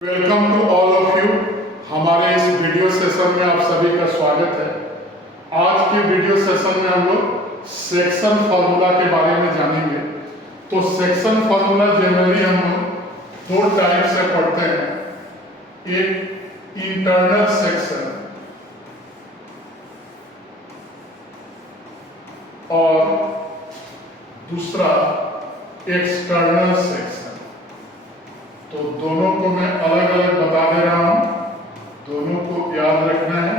Welcome to all of you. हमारे इस video session में आप सभी का स्वागत है। आज के वीडियो सेशन में हम लोग सेक्शन फार्मूला के बारे में जानेंगे। तो सेक्शन फार्मूला जनरली हम लोग दो टाइप से पढ़ते हैं, एक इंटरनल सेक्शन और दूसरा एक्सटर्नल सेक्शन। तो दोनों को मैं अलग अलग बता दे रहा हूं, दोनों को याद रखना है।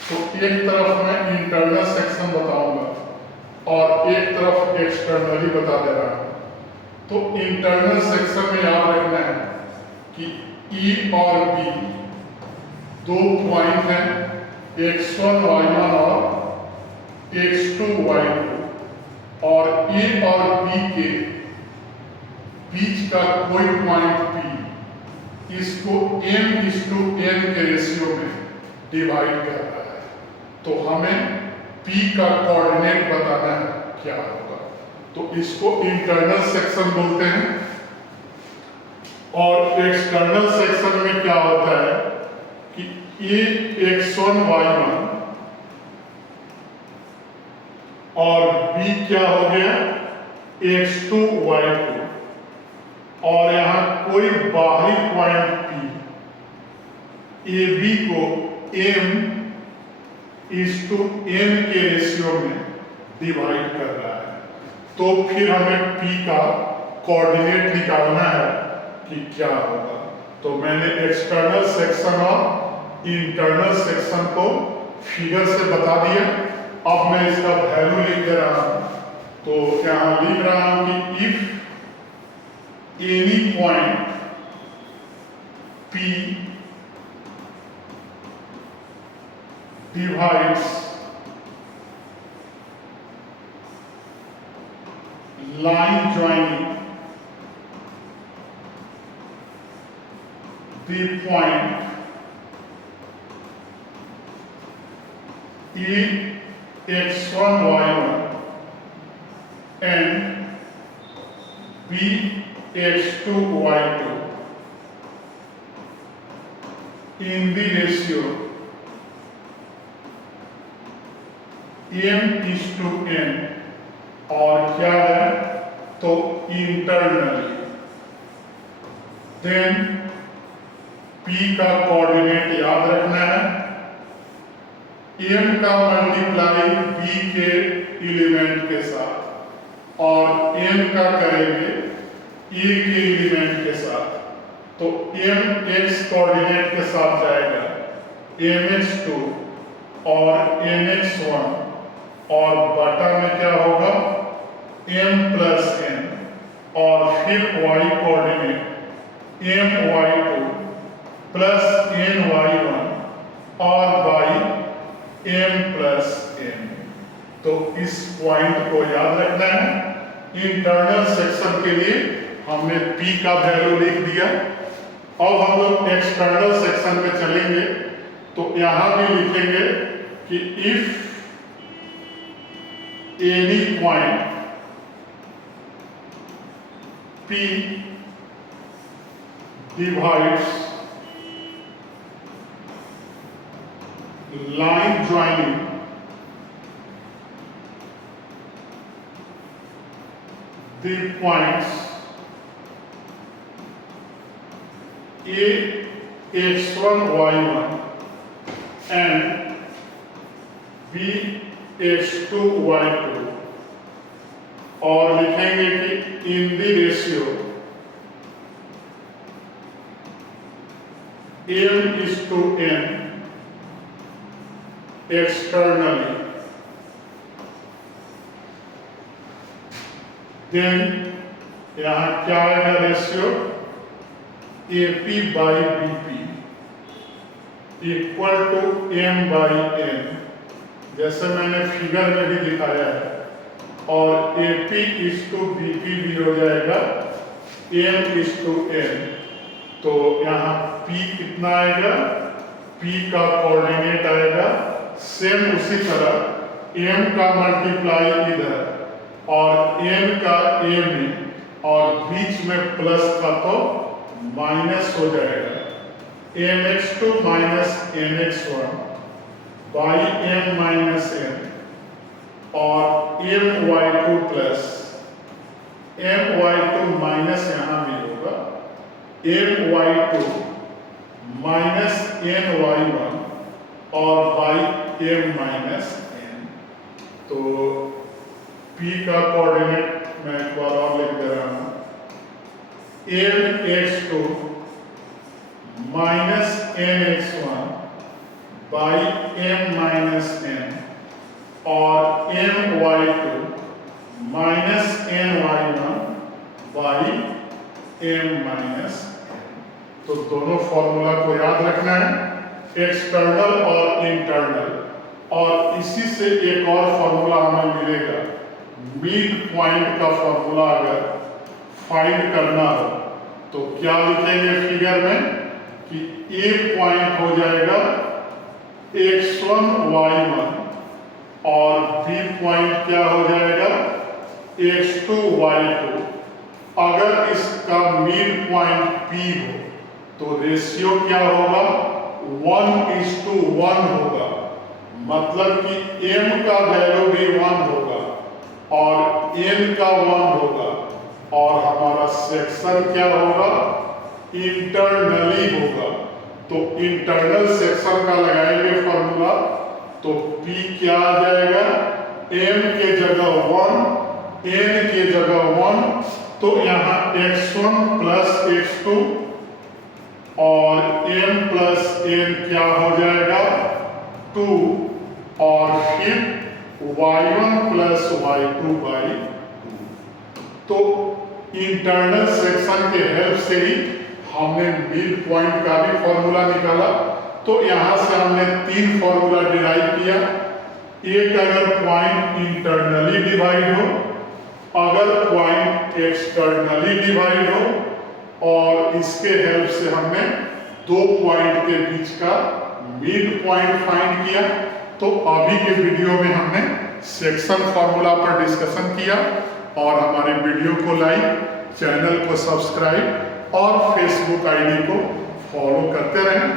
तो एक तरफ मैं इंटरनल सेक्शन बताऊंगा और एक तरफ एक्सटर्नली बता दे रहा हूं। तो इंटरनल सेक्शन में याद रखना है कि ई और बी दो पॉइंट हैं, x1 y1 और x2 y2, और ए और बी के बीच का कोई पॉइंट P इसको m/n के रेशियो में डिवाइड कर रहा है। तो हमें P का कोऑर्डिनेट बताना है क्या होगा। तो इसको इंटरनल सेक्शन बोलते हैं। और एक्सटर्नल सेक्शन में क्या होता है कि ये x1 y1 और B क्या हो गया x2 y2, और यहां कोई बाहरी पॉइंट P ए बी को m/n के रेशियो में डिवाइड कर रहा है। तो फिर हमें P का कोऑर्डिनेट निकालना है कि क्या होगा। तो मैंने एक्सटर्नल सेक्शन और इंटरनल सेक्शन को फिगर से बता दिया। अब मैं इसका वैल्यू लिख दे रहा हूं। तो यहां लिख रहा हूं कि if any point P divides line joining the point A x1 y1 and B x2 y2 in the ratio m/n, और क्या है तो इंटरनली, देन P का कोऑर्डिनेट याद रखना है, m का मल्टीप्लाई B के एलिमेंट के साथ और m का करेंगे ए के एलिमेंट के साथ। तो m x कोऑर्डिनेट के साथ जाएगा mx2 और nx1, और बटा में क्या होगा m+n, और फिर y coordinate my2 plus ny1 और बाई m+n। तो इस पॉइंट को याद रखना है। इंटरनल सेक्शन के लिए हमने P का वैल्यू लिख दिया। अब हम लोग एक्सटर्नल सेक्शन में चलेंगे। तो यहां भी लिखेंगे कि if any point P divides line joining the points A x1 y1 and B x2 y2, और लिखेंगे कि in the ratio m/n externally, then यहां क्या आएगा ratio AP/BP equal to m/n, जैसे मैंने फिगर में भी दिखाया है। और AP/BP भी हो जाएगा m/n। तो यहाँ P कितना आएगा, P का कोऑर्डिनेट आएगा सेम उसी तरह m का मल्टीप्लाई इधर और n का a में, और बीच में प्लस था तो माइनस हो जाएगा mx2 minus mx1 by m minus m और my2 प्लस my2 माइनस यहाँ भी होगा my2 माइनस ny1 और बाई m माइनस n। तो p का कोऑर्डिनेट मैं एक बार और लिख दे रहा हूँ mx2 minus mx1 by m minus n और my2 minus ny1 by m minus n। तो दोनों फॉर्मूला को याद रखना है, एक्सटर्नल और इंटरनल। और इसी से एक और फॉर्मूला हमें मिलेगा, मिड पॉइंट का फॉर्मूला अगर फाइंड करना हो तो क्या लिखेंगे फिगर में कि ए पॉइंट हो जाएगा x1 y1 और बी पॉइंट क्या हो जाएगा x2 y2। अगर इसका मिड पॉइंट P हो तो रेशियो क्या होगा 1:1 होगा, मतलब कि m का वैल्यू भी 1 होगा और n का 1 होगा और हमारा सेक्शन क्या होगा इंटरनली होगा। तो इंटरनल सेक्शन का लगाएंगे फॉर्मूला तो P क्या आ जाएगा m के जगह 1 n के जगह 1, तो यहाँ x1 प्लस x2 और m प्लस n क्या हो जाएगा 2 और फिर y1 प्लस y2 बाई 2। तो इंटरनल सेक्शन के हेल्प से ही हमने मिड पॉइंट का भी फॉर्मूला निकाला। तो यहाँ से हमने 3 फॉर्मूला डिराइव किया। एक अगर पॉइंट इंटरनली डिवाइड हो, अगर पॉइंट एक्सटर्नली डिवाइड हो और इसके हेल्प से हमने 2 पॉइंट के बीच का मिड पॉइंट फाइंड किया। तो अभी के वीडियो में हमने सेक्शन फॉर्मूला पर डिस्कशन किया और हमारे वीडियो को लाइक, चैनल को सब्सक्राइब और फेसबुक आईडी को फॉलो करते रहें।